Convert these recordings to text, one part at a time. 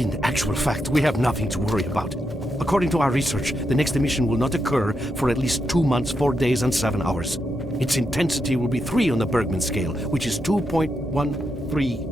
In actual fact, we have nothing to worry about. According to our research, the next emission will not occur for at least 2 months, 4 days, and 7 hours. Its intensity will be 3 on the Bergman scale, which is 2.13.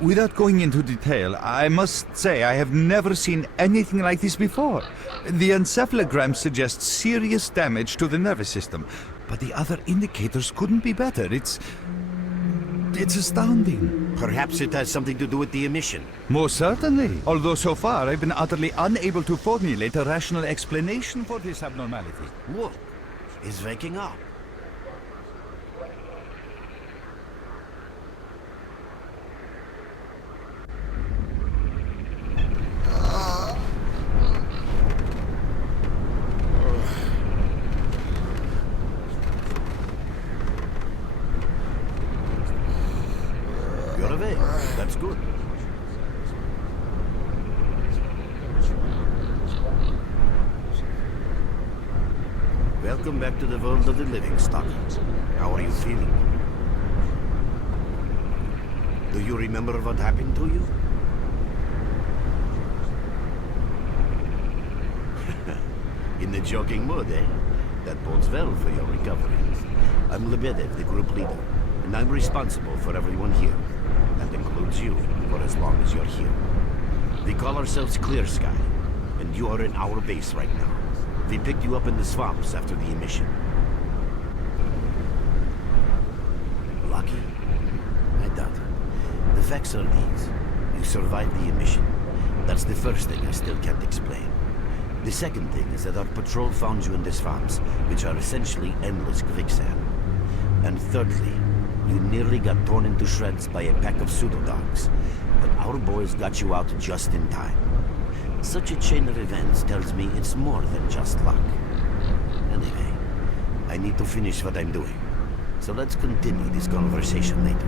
Without going into detail, I must say I have never seen anything like this before. The encephalogram suggests serious damage to the nervous system, but the other indicators couldn't be better. It's astounding. Perhaps it has something to do with the emission. Most certainly. Although so far I've been utterly unable to formulate a rational explanation for this abnormality. Look, he's waking up. You're awake. That's good. Welcome back to the world of the living, Stalker. How are you feeling? Do you remember what happened to you? In the joking mood, eh? That bodes well for your recovery. I'm Lebedev, the group leader, and I'm responsible for everyone here. That includes you, for as long as you're here. We call ourselves Clear Sky, and you are in our base right now. We picked you up in the swamps after the emission. Lucky? I doubt it. The facts are these. You survived the emission. That's the first thing I still can't explain. The second thing is that our patrol found you in the swamps, which are essentially endless quicksand. And thirdly, you nearly got torn into shreds by a pack of pseudo-dogs, but our boys got you out just in time. Such a chain of events tells me it's more than just luck. Anyway, I need to finish what I'm doing, so let's continue this conversation later.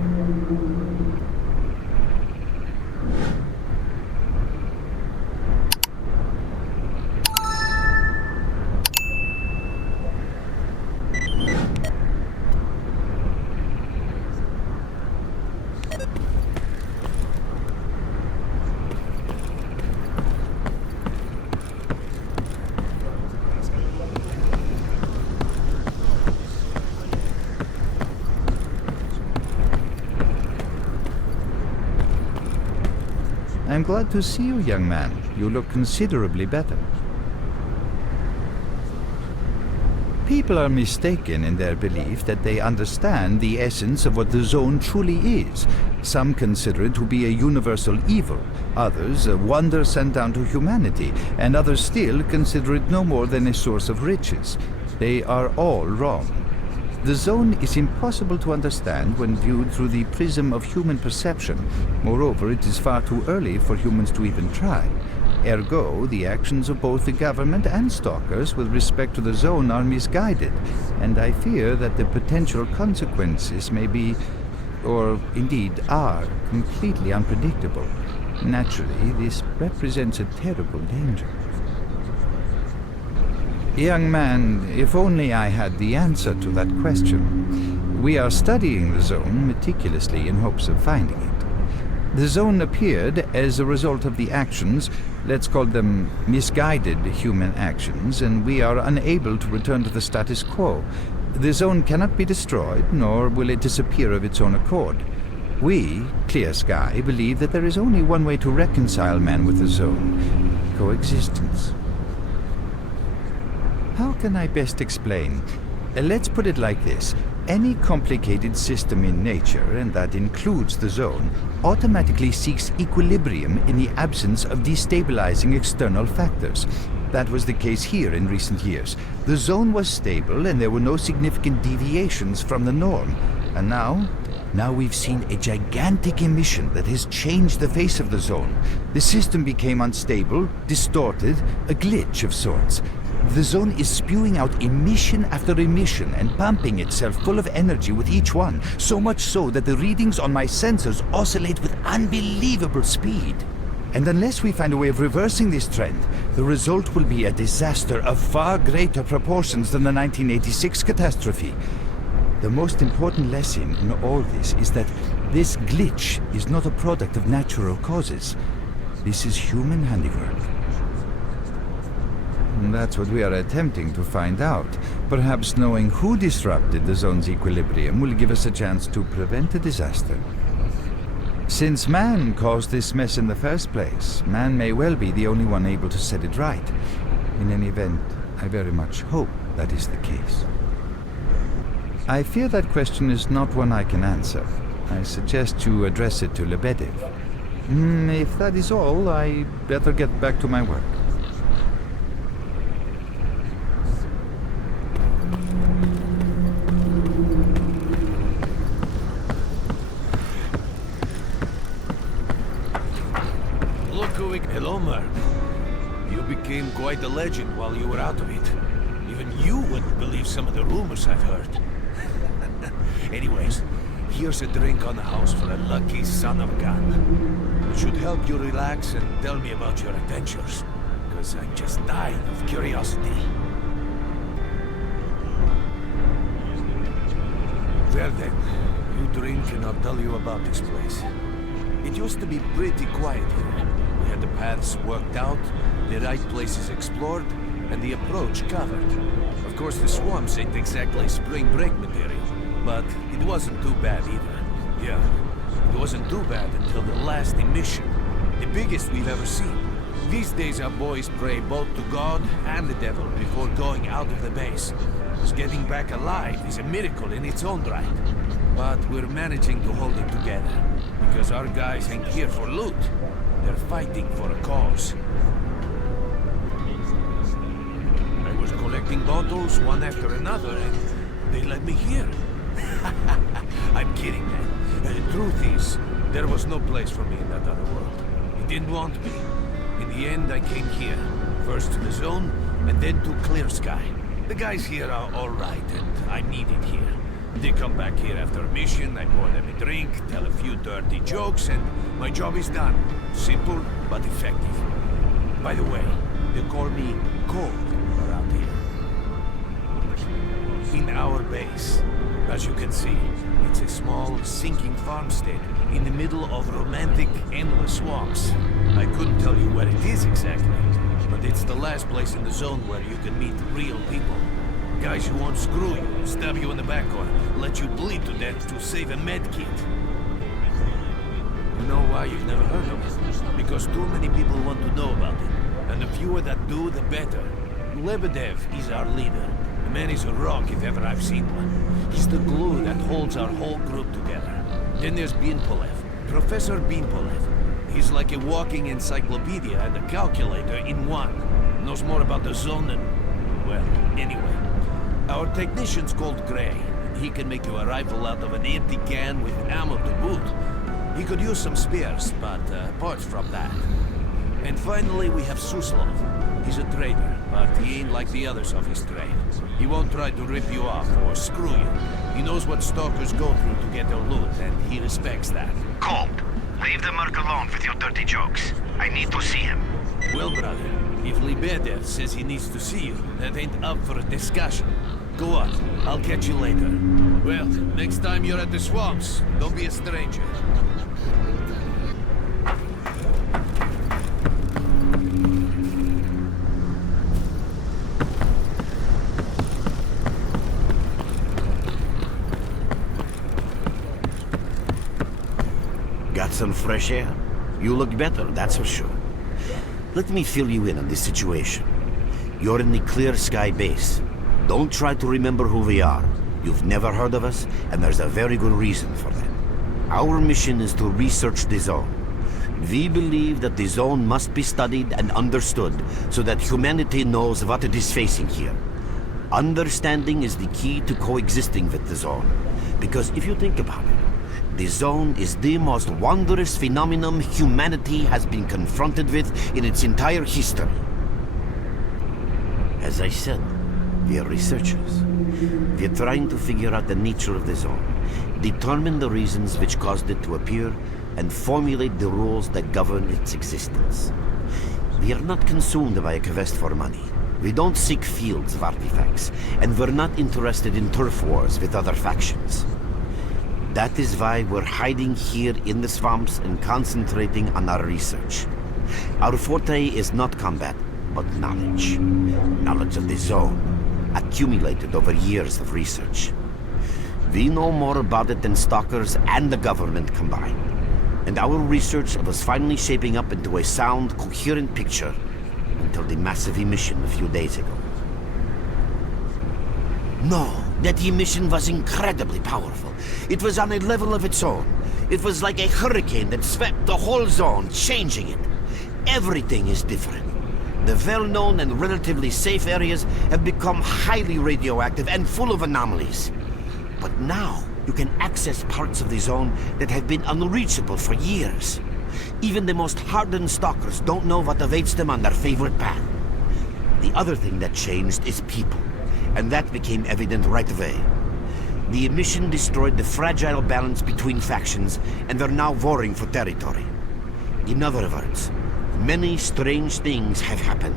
I'm glad to see you, young man. You look considerably better. People are mistaken in their belief that they understand the essence of what the Zone truly is. Some consider it to be a universal evil, others a wonder sent down to humanity, and others still consider it no more than a source of riches. They are all wrong. The Zone is impossible to understand when viewed through the prism of human perception. Moreover, it is far too early for humans to even try. Ergo, the actions of both the government and stalkers with respect to the Zone are misguided, and I fear that the potential consequences may be, or indeed are, completely unpredictable. Naturally, this represents a terrible danger. Young man, if only I had the answer to that question. We are studying the Zone meticulously in hopes of finding it. The Zone appeared as a result of the actions, let's call them misguided human actions, and we are unable to return to the status quo. The Zone cannot be destroyed, nor will it disappear of its own accord. We, Clear Sky, believe that there is only one way to reconcile man with the Zone: coexistence. How can I best explain? Let's put it like this. Any complicated system in nature, and that includes the zone, automatically seeks equilibrium in the absence of destabilizing external factors. That was the case here in recent years. The zone was stable and there were no significant deviations from the norm. And now we've seen a gigantic emission that has changed the face of the zone. The system became unstable, distorted, a glitch of sorts. The zone is spewing out emission after emission and pumping itself full of energy with each one, so much so that the readings on my sensors oscillate with unbelievable speed. And unless we find a way of reversing this trend, the result will be a disaster of far greater proportions than the 1986 catastrophe. The most important lesson in all this is that this glitch is not a product of natural causes. This is human handiwork. That's what we are attempting to find out. Perhaps knowing who disrupted the zone's equilibrium will give us a chance to prevent a disaster. Since man caused this mess in the first place, man may well be the only one able to set it right. In any event, I very much hope that is the case. I fear that question is not one I can answer. I suggest you address it to Lebedev. If that is all, I better get back to my work. Hello, Merc. You became quite a legend while you were out of it. Even you wouldn't believe some of the rumors I've heard. Anyways, here's a drink on the house for a lucky son of a gun. It should help you relax and tell me about your adventures, because I'm just dying of curiosity. Well then, you drink and I'll tell you about this place. It used to be pretty quiet here. We had the paths worked out, the right places explored, and the approach covered. Of course, the swamps ain't exactly spring break material, but it wasn't too bad either. Yeah, it wasn't too bad until the last emission, the biggest we've ever seen. These days our boys pray both to God and the devil before going out of the base. Because getting back alive is a miracle in its own right. But we're managing to hold it together, because our guys ain't here for loot. They're fighting for a cause. I was collecting bottles one after another, and they let me here. I'm kidding, man. The truth is, there was no place for me in that other world. He didn't want me. In the end, I came here. First to the zone, and then to Clear Sky. The guys here are all right, and I'm needed here. They come back here after a mission, I pour them a drink, tell a few dirty jokes, and my job is done. Simple, but effective. By the way, they call me Cold around here. In our base, as you can see, it's a small, sinking farmstead in the middle of romantic, endless swamps. I couldn't tell you where it is exactly, but it's the last place in the zone where you can meet real people. Guys who won't screw you, stab you in the back, or let you bleed to death to save a med kit. You know why you've never heard of it? Because too many people want to know about it. And the fewer that do, the better. Lebedev is our leader. The man is a rock if ever I've seen one. He's the glue that holds our whole group together. Then there's Binpolev, Professor Binpolev. He's like a walking encyclopedia and a calculator in one. Knows more about the zone than... well, anyway. Our technician's called Gray. He can make you a rifle out of an empty can with ammo to boot. He could use some spares, but apart from that. And finally, we have Suslov. He's a trader, but he ain't like the others of his trade. He won't try to rip you off or screw you. He knows what stalkers go through to get their loot, and he respects that. Colt, leave the merc alone with your dirty jokes. I need to see him. Well, brother, if Lebedev says he needs to see you, that ain't up for a discussion. Go on, I'll catch you later. Well, next time you're at the swamps, don't be a stranger. Got some fresh air? You look better, that's for sure. Let me fill you in on this situation. You're in the Clear Sky base. Don't try to remember who we are. You've never heard of us, and there's a very good reason for that. Our mission is to research the zone. We believe that the zone must be studied and understood so that humanity knows what it is facing here. Understanding is the key to coexisting with the zone. Because if you think about it, the zone is the most wondrous phenomenon humanity has been confronted with in its entire history. As I said, we are researchers. We are trying to figure out the nature of the zone, determine the reasons which caused it to appear, and formulate the rules that govern its existence. We are not consumed by a quest for money. We don't seek fields of artifacts, and we're not interested in turf wars with other factions. That is why we're hiding here in the swamps and concentrating on our research. Our forte is not combat, but knowledge. Knowledge of the zone, accumulated over years of research. We know more about it than stalkers and the government combined. And our research was finally shaping up into a sound, coherent picture until the massive emission a few days ago. No, that emission was incredibly powerful. It was on a level of its own. It was like a hurricane that swept the whole zone, changing it. Everything is different. The well-known and relatively safe areas have become highly radioactive and full of anomalies. But now, you can access parts of the zone that have been unreachable for years. Even the most hardened stalkers don't know what awaits them on their favorite path. The other thing that changed is people, and that became evident right away. The emission destroyed the fragile balance between factions, and they're now warring for territory. In other words, many strange things have happened,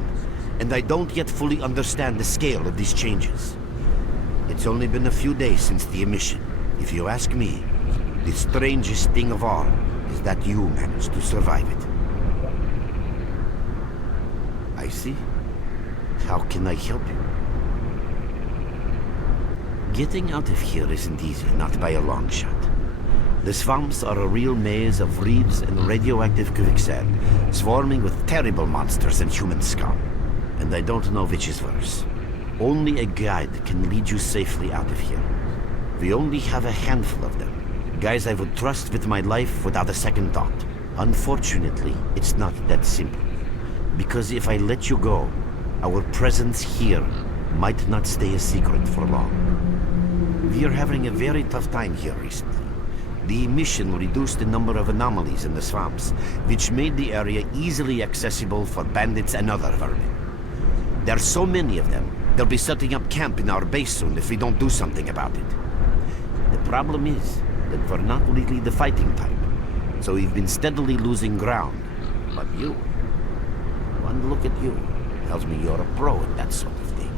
and I don't yet fully understand the scale of these changes. It's only been a few days since the emission. If you ask me, the strangest thing of all is that you managed to survive it. I see. How can I help you? Getting out of here isn't easy, not by a long shot. The swamps are a real maze of reeds and radioactive quicksand, swarming with terrible monsters and human scum. And I don't know which is worse. Only a guide can lead you safely out of here. We only have a handful of them. Guys I would trust with my life without a second thought. Unfortunately, it's not that simple. Because if I let you go, our presence here might not stay a secret for long. We are having a very tough time here recently. The emission reduced the number of anomalies in the swamps, which made the area easily accessible for bandits and other vermin. There are so many of them, they'll be setting up camp in our base soon if we don't do something about it. The problem is that we're not really the fighting type, so we've been steadily losing ground. But you, one look at you, tells me you're a pro at that sort of thing.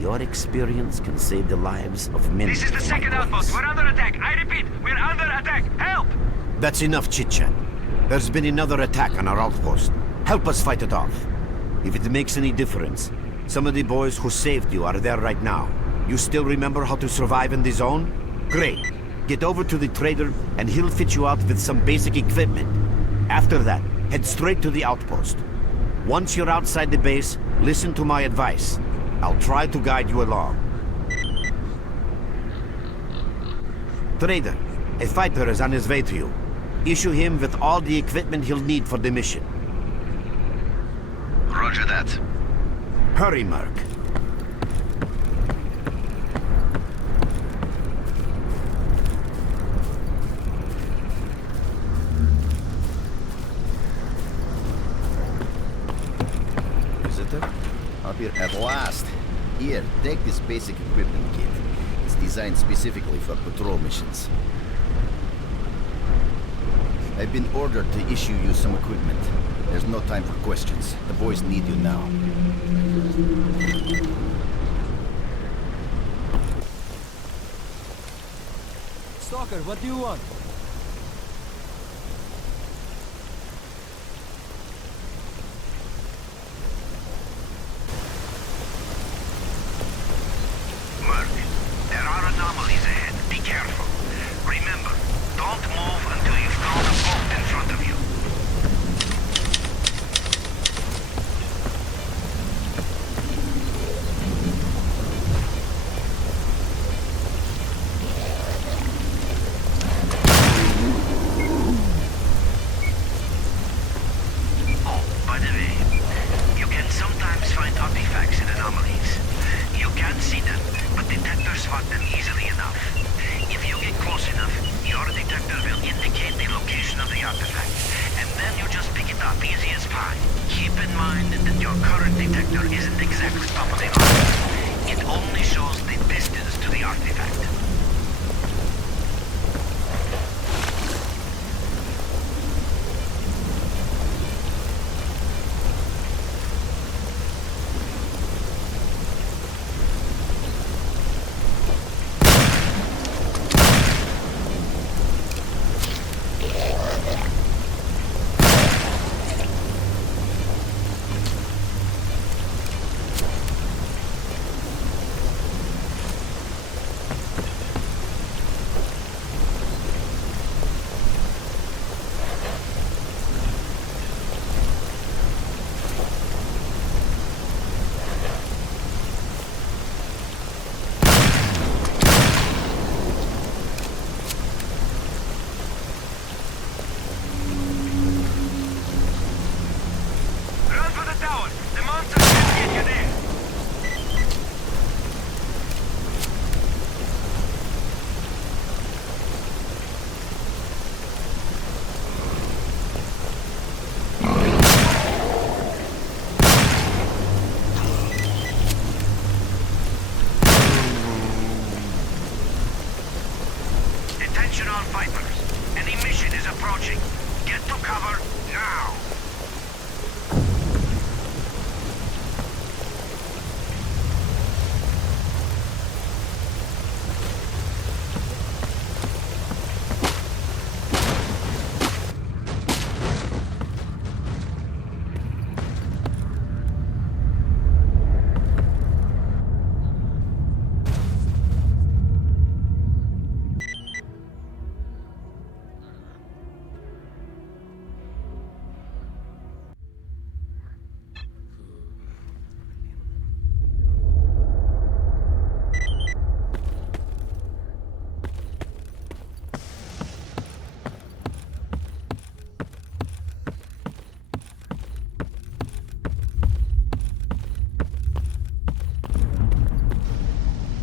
Your experience can save the lives of many. This is the second outpost. We're under attack. I repeat, we're under attack. Help! That's enough chit-chat. There's been another attack on our outpost. Help us fight it off. If it makes any difference, some of the boys who saved you are there right now. You still remember how to survive in the zone? Great. Get over to the trader and he'll fit you out with some basic equipment. After that, head straight to the outpost. Once you're outside the base, listen to my advice. I'll try to guide you along. Trader, a fighter is on his way to you. Issue him with all the equipment he'll need for the mission. Roger that. Hurry, Merc. Visitor? Up here at last. Here, take this basic equipment kit. It's designed specifically for patrol missions. I've been ordered to issue you some equipment. There's no time for questions. The boys need you now. Stalker, what do you want? Merc, there are anomalies ahead. Be careful. Remember, don't move until you've thrown a bolt in front of you. detector isn't exactly top of the art. It only shows the distance to the artifact.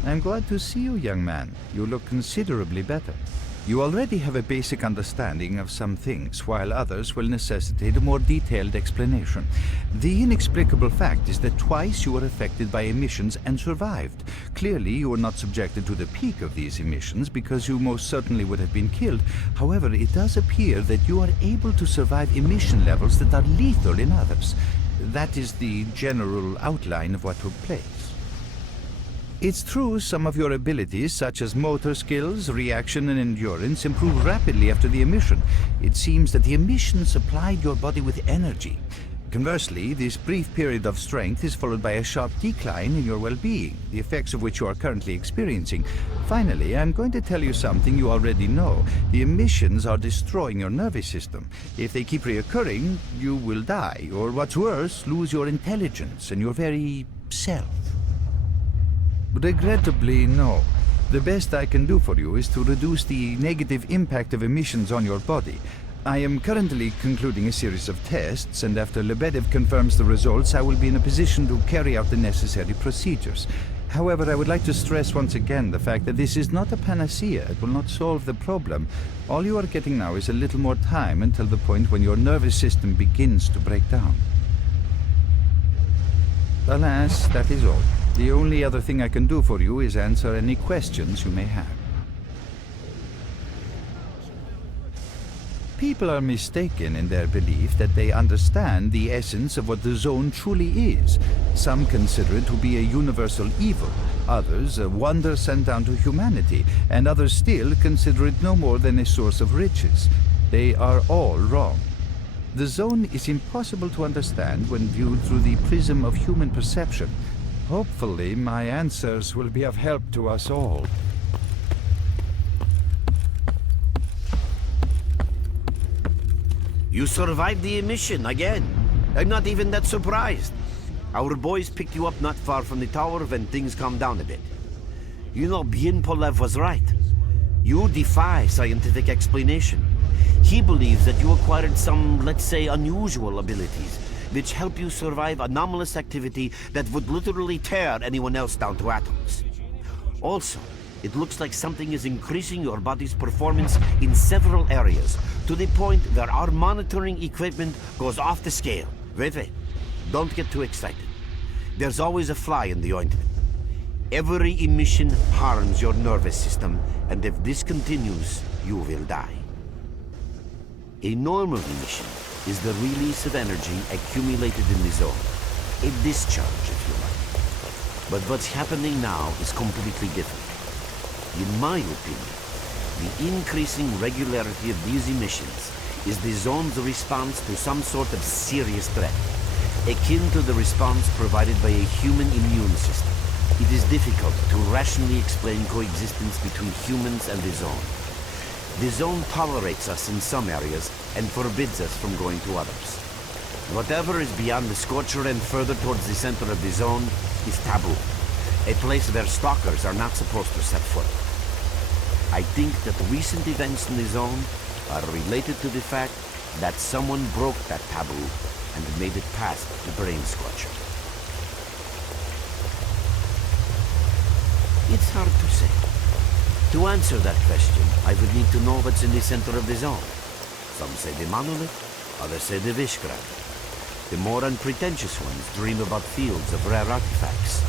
I'm glad to see you, young man. You look considerably better. You already have a basic understanding of some things, while others will necessitate a more detailed explanation. The inexplicable fact is that twice you were affected by emissions and survived. Clearly, you were not subjected to the peak of these emissions because you most certainly would have been killed. However, it does appear that you are able to survive emission levels that are lethal in others. That is the general outline of what took place. It's true some of your abilities, such as motor skills, reaction, and endurance, improve rapidly after the emission. It seems that the emission supplied your body with energy. Conversely, this brief period of strength is followed by a sharp decline in your well-being, the effects of which you are currently experiencing. Finally, I'm going to tell you something you already know. The emissions are destroying your nervous system. If they keep reoccurring, you will die, or what's worse, lose your intelligence and your very self. Regrettably, no. The best I can do for you is to reduce the negative impact of emissions on your body. I am currently concluding a series of tests, and after Lebedev confirms the results, I will be in a position to carry out the necessary procedures. However, I would like to stress once again the fact that this is not a panacea. It will not solve the problem. All you are getting now is a little more time until the point when your nervous system begins to break down. Alas, that is all. The only other thing I can do for you is answer any questions you may have. People are mistaken in their belief that they understand the essence of what the Zone truly is. Some consider it to be a universal evil, others a wonder sent down to humanity, and others still consider it no more than a source of riches. They are all wrong. The Zone is impossible to understand when viewed through the prism of human perception. Hopefully, my answers will be of help to us all. You survived the emission again. I'm not even that surprised. Our boys picked you up not far from the tower when things calmed down a bit. You know, Bien Polev was right. You defy scientific explanation. He believes that you acquired some, let's say, unusual abilities, which help you survive anomalous activity that would literally tear anyone else down to atoms. Also, it looks like something is increasing your body's performance in several areas, to the point where our monitoring equipment goes off the scale. Wait. Don't get too excited. There's always a fly in the ointment. Every emission harms your nervous system, and if this continues, you will die. A normal emission is the release of energy accumulated in the zone. A discharge, if you like. But what's happening now is completely different. In my opinion, the increasing regularity of these emissions is the zone's response to some sort of serious threat, akin to the response provided by a human immune system. It is difficult to rationally explain coexistence between humans and the zone. The zone tolerates us in some areas and forbids us from going to others. Whatever is beyond the Scorcher and further towards the center of the zone is taboo, a place where stalkers are not supposed to set foot. I think that recent events in the zone are related to the fact that someone broke that taboo and made it past the brain scorcher. It's hard to say. To answer that question, I would need to know what's in the center of the zone. Some say the monolith, others say the Vishgrad. The more unpretentious ones dream about fields of rare artifacts.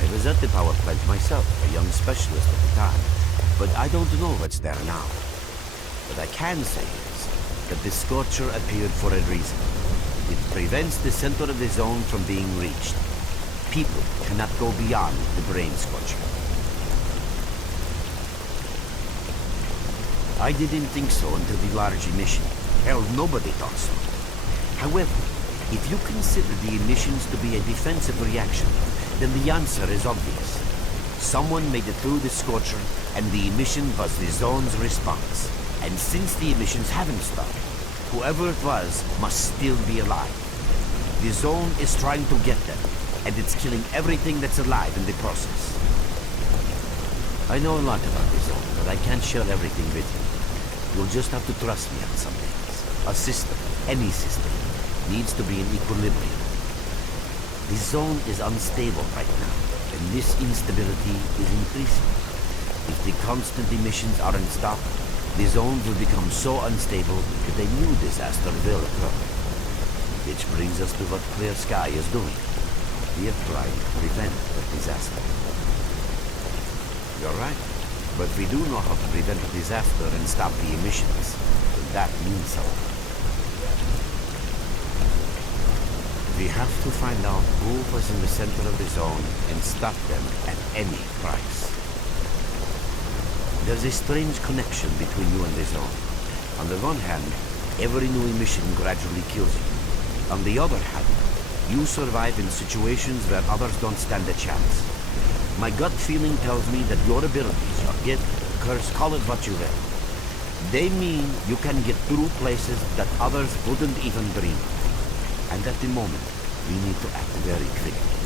I was at the power plant myself, a young specialist at the time, but I don't know what's there now. What I can say is that the Scorcher appeared for a reason. It prevents the center of the zone from being reached. People cannot go beyond the brain Scorcher. I didn't think so until the large emission. Hell, nobody thought so. However, if you consider the emissions to be a defensive reaction, then the answer is obvious. Someone made it through the Scorcher, and the emission was the zone's response. And since the emissions haven't stopped, whoever it was must still be alive. The zone is trying to get them, and it's killing everything that's alive in the process. I know a lot about the zone, but I can't share everything with you. You'll just have to trust me on some things. A system, any system, needs to be in equilibrium. The zone is unstable right now, and this instability is increasing. If the constant emissions aren't stopped, the zone will become so unstable that a new disaster will occur. Which brings us to what Clear Sky is doing. We are trying to prevent the disaster. You're right. But we do know how to prevent a disaster and stop the emissions. And that means something. We have to find out who was in the center of the zone and stop them at any price. There's a strange connection between you and the zone. On the one hand, every new emission gradually kills you. On the other hand, you survive in situations where others don't stand a chance. My gut feeling tells me that your abilities, your gift, curse, call it what you will. They mean you can get through places that others wouldn't even dream of. And at the moment, we need to act very quickly.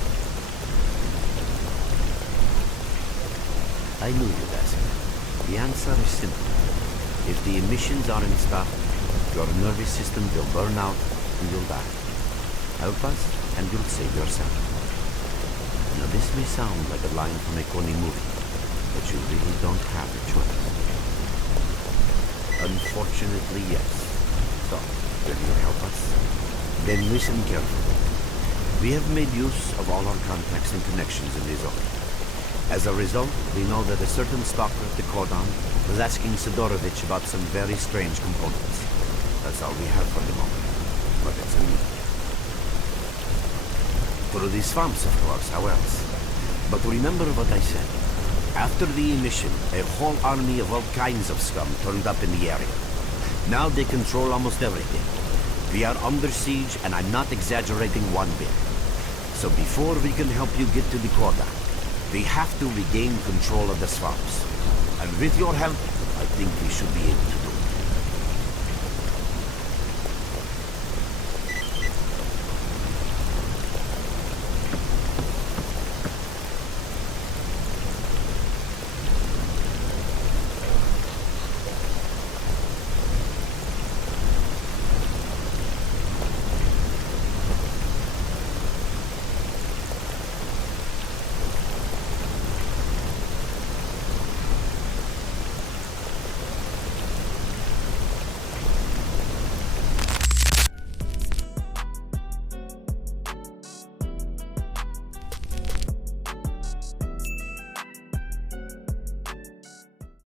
I knew you'd ask me. The answer is simple. If the emissions aren't stopped, your nervous system will burn out and you'll die. Help us and you'll save yourself. Now this may sound like a line from a corny movie, but you really don't have a choice. Unfortunately, yes. So, will you help us? Then listen carefully. We have made use of all our contacts and connections in the zone. As a result, we know that a certain stalker at the cordon was asking Sidorovich about some very strange components. That's all we have for the moment, but it's a lead. Through the swamps, of course, how else? But remember what I said. After the emission, a whole army of all kinds of scum turned up in the area. Now they control almost everything. We are under siege, and I'm not exaggerating one bit. So before we can help you get to the cordon, we have to regain control of the swamps. And with your help, I think we should be able to.